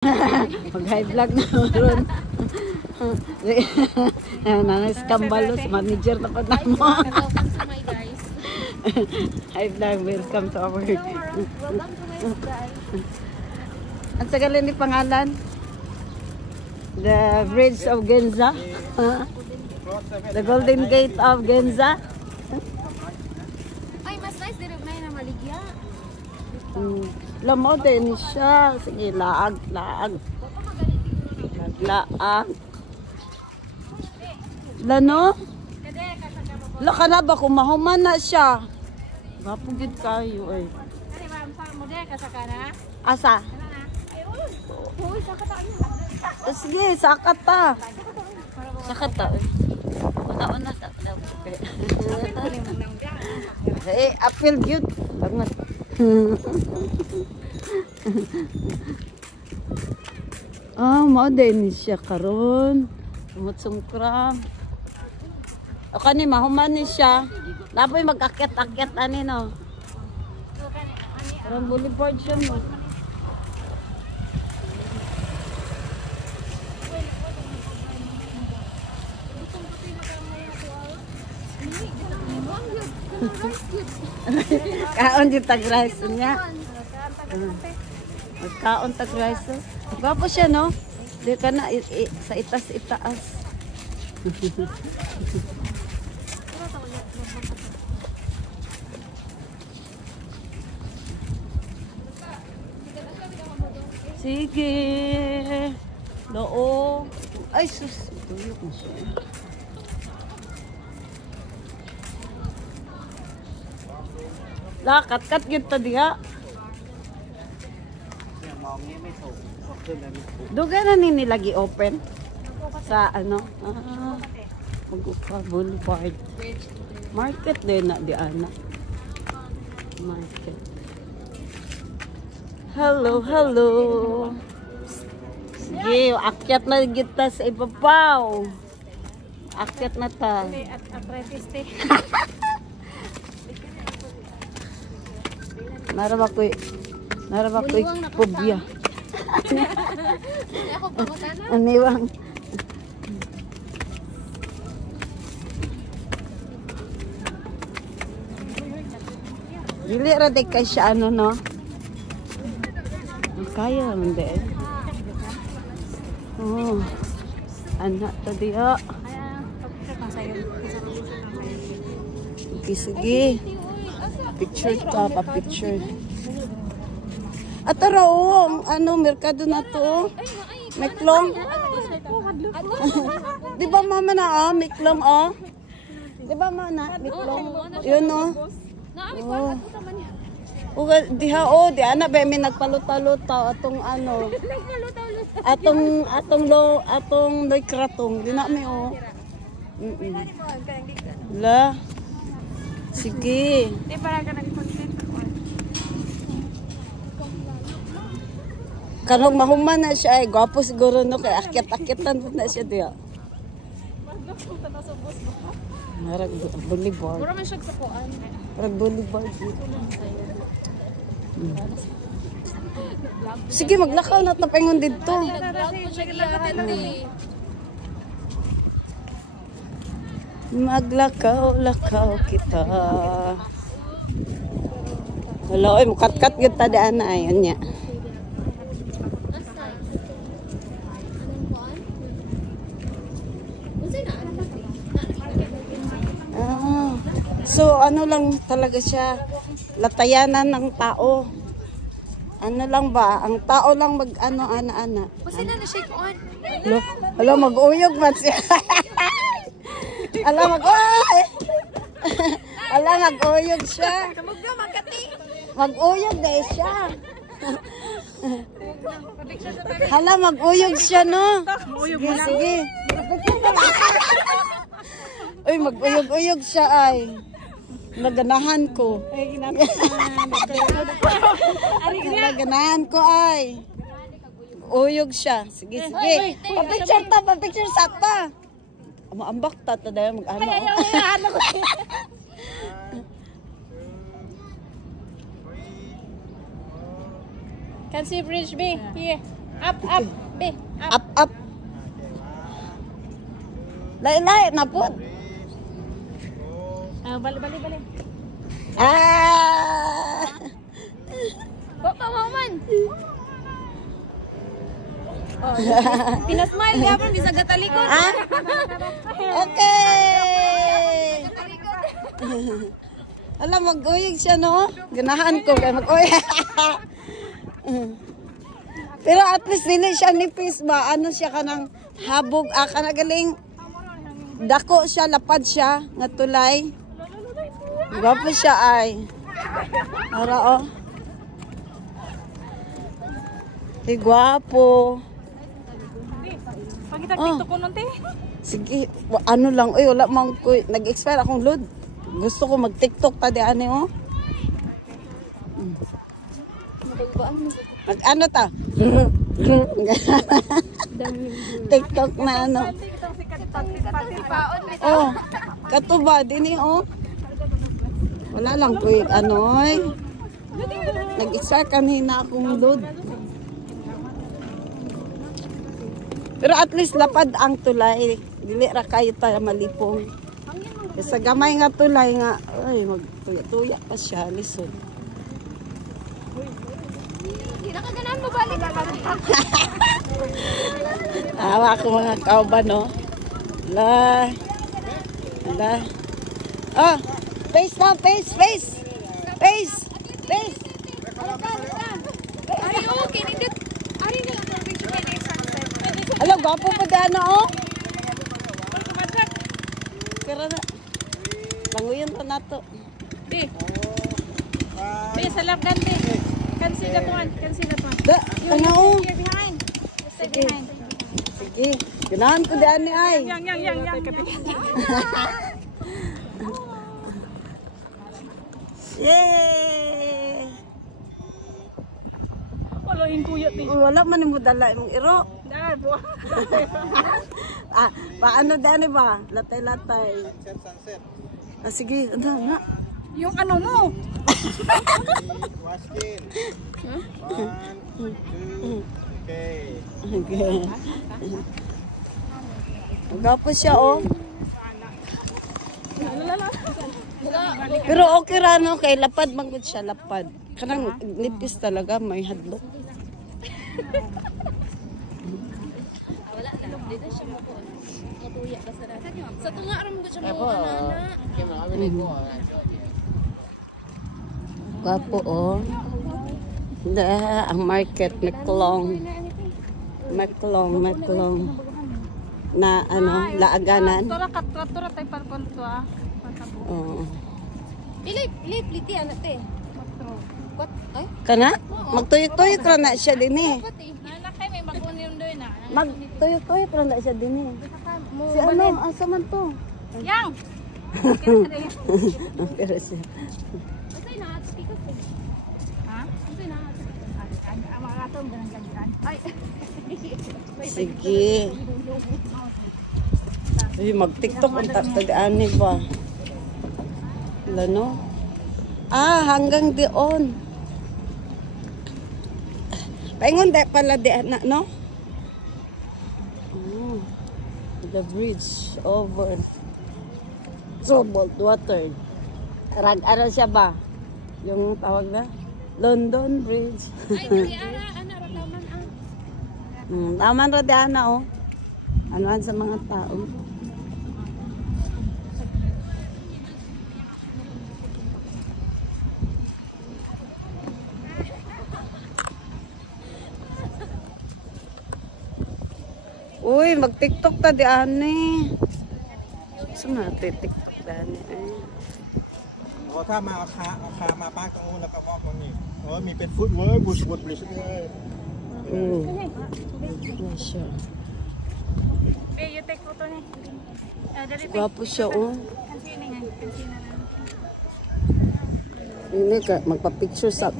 Mag-high vlog na ron. Nanas Kambalos, manager na pa na mo. Hi vlog, welcome to our... Ang sagalin ni pangalan? The Bridge of Ginza. The Golden Gate of Ginza. Ay, mas nice din may na maligya. Lamo din siya. Sige, laag. Laag. Lano? Laka na ba kung mahuman na siya? Gapugid kayo eh. Kani ma'am, sa model ka sa kana? Asa? Ay, uy, sa kataan niya. Sige, sakat ta. Sakat ta. Una sa daw. Eh, appeal good. Bangat. Mao din siya karon. Sumut-sumkram. O kani mahuman ni siya. Laboy mag-akyat-akyat ani no. Karang boulevard siya mo. Kaon di tag-rice niya. Kaon tag-rice. Gwapo siya no. Di ka na sa itaas. Sige. Loo. Ay sus, tuyok mo siya. Kat yun ta diha. Duga na ni nilagi open sa ano? Mag-uka Boulevard. Market din na di ana. Market. Hello. Sige, akyat na kita sa ibabaw. Akyat na ta. At Naraba ko'y phobia. Ako pangutana. Aniwang. Dili ra de kay siya ano no. Kaya man de. Oh. Anak ta diha. Sige. Picture ta, pa-picture. Atara o, ano, merkado na to. Meklong. Di ba mama na meklong Di ba mama na, meklong. Yun o. Diha di ana ba may nagpaluta-luta atong ano. Atong loy kratong. Di na mi o. La. Sige. Di para ka nag-content. Kanong mahuman na siya ay gwapo siguro no kay akyat-akyatan na siya diha. Marag boulevard. Puro man siya sa kuan. Marag boulevard. Sige maglakaw na tapengon didto. Maglakaw kita. Wala oy mukat-kat gyud ta daan na ayon nya. So ano lang talaga siya latayanan ng tao. Ano lang ba? Ang tao lang mag ana. Kasi na shake on. Hello mag-uyog man siya. Ala mag-uyog siya. Mag-uyog dahil siya. Hala mag-uyog siya no. Sige. Uy mag-uyog siya ay. Naganahan ko. Naganahan ko ay. Uyog siya. Sige. Pa-picture sa ta. Maambak ta dahil mag-ano. Can see bridge B here. Up, up. Be, up. Up, up. Lain-lain na po. Bali, bali, bali. Ah! Papa, man. Oh, pinasmile ka pa, bisa gatalikod. Ah? Okay! Alam, mag-uyig siya, no? Ganahan ko kaya mag-uyig. Pero at least dili siya nipis ba? Ano siya kanang habog, kanagaling dako siya, lapad siya, nga tulay. Gwapo siya ay. Ara, oh. Gwapo. Pagkita Oh. TikTok ko nun, te. Sige, ano lang, uy, wala mang ko, nag-expire akong load. Gusto ko mag-TikTok pa di ano, oh. Ano ta? TikTok na ano. Oh, katuba din oh. Wala lang ko ano eh. Nag-expire kanina akong load. Pero at least lapad ang tulay. Dili ra kayo tayo malipong. Sa gamay nga tulay nga, ay magtuya-tuya pa siya, lisod. Hindi na kaganahan mo balik. Awa ko mga kauban, no? La. La. Oh, face na, face, face. Face. Face. Ari, okay, nindot. Ari na lang ang picture kay na sunset. Alam, gwapo pa dyan, oh. Kira na. Languyan pa na to. Be. Be, salap gante. Cancel that one. Cancel that one. Da, ano, oh. You're behind. Stay behind. Sige. Ganahan ko dyan ni ay. Yang. Yay! Wala yung kuya, te. Wala man mo dala yung iro. Dahil, buwan. Paano dyan ba? Latay-latay. Ah, sige, ano na. Yung ano mo. Waskin. 1, 2, okay. Okay. Gapo siya, oh. Pero okay ra, no? Kay lapad, magod siya, lapad. Kanang nipis talaga, may hadlok. Wala na. Dito siya mo po. Matuya ka sa rasa. Sa tunga ram ko siya mo ana. Gapo, oh. Da, ang market, Meklong. Na, ano, laaganan. Tura tayo parpon to ah. Oo. Ilip, liti anak te. What? Ay? Kana? Magtuyot-tuyot ra na siya din eh. Pati. Anak kay may makunin doon na. Magtuyot-tuyot ra na siya din eh. Si ano, asa man to? Yang. Pero siya. Kasi na speaker ko. Ha? Kasi na. Ang mga atong ganang-ganyan. Ay. Sige. Ay, mag-TikTok ang tatadaan ba? Wala, no? Ah, hanggang dion. Paingon de pala di na, no? Oh, the bridge over troubled water. Ano siya ba? Yung tawag na? London Bridge. Ay, dili ara ana ra taman ah. Taman ra diana, oh. Anuan sa mga tao. Uy, mag-TikTok ta di ani. Saan natin TikTok di ani? ถ้ามาเอาคามาปาร์กตรงนู้นแล้วก็มอบตรงนี้มีเป็นฟุตเวิร์กบุชบริชเลย Yan siya. Be, you take photo ni. Dali te. Gwapo siya, oh. Kansina nga. Kansina na. Hindi ka, magpa-picture sa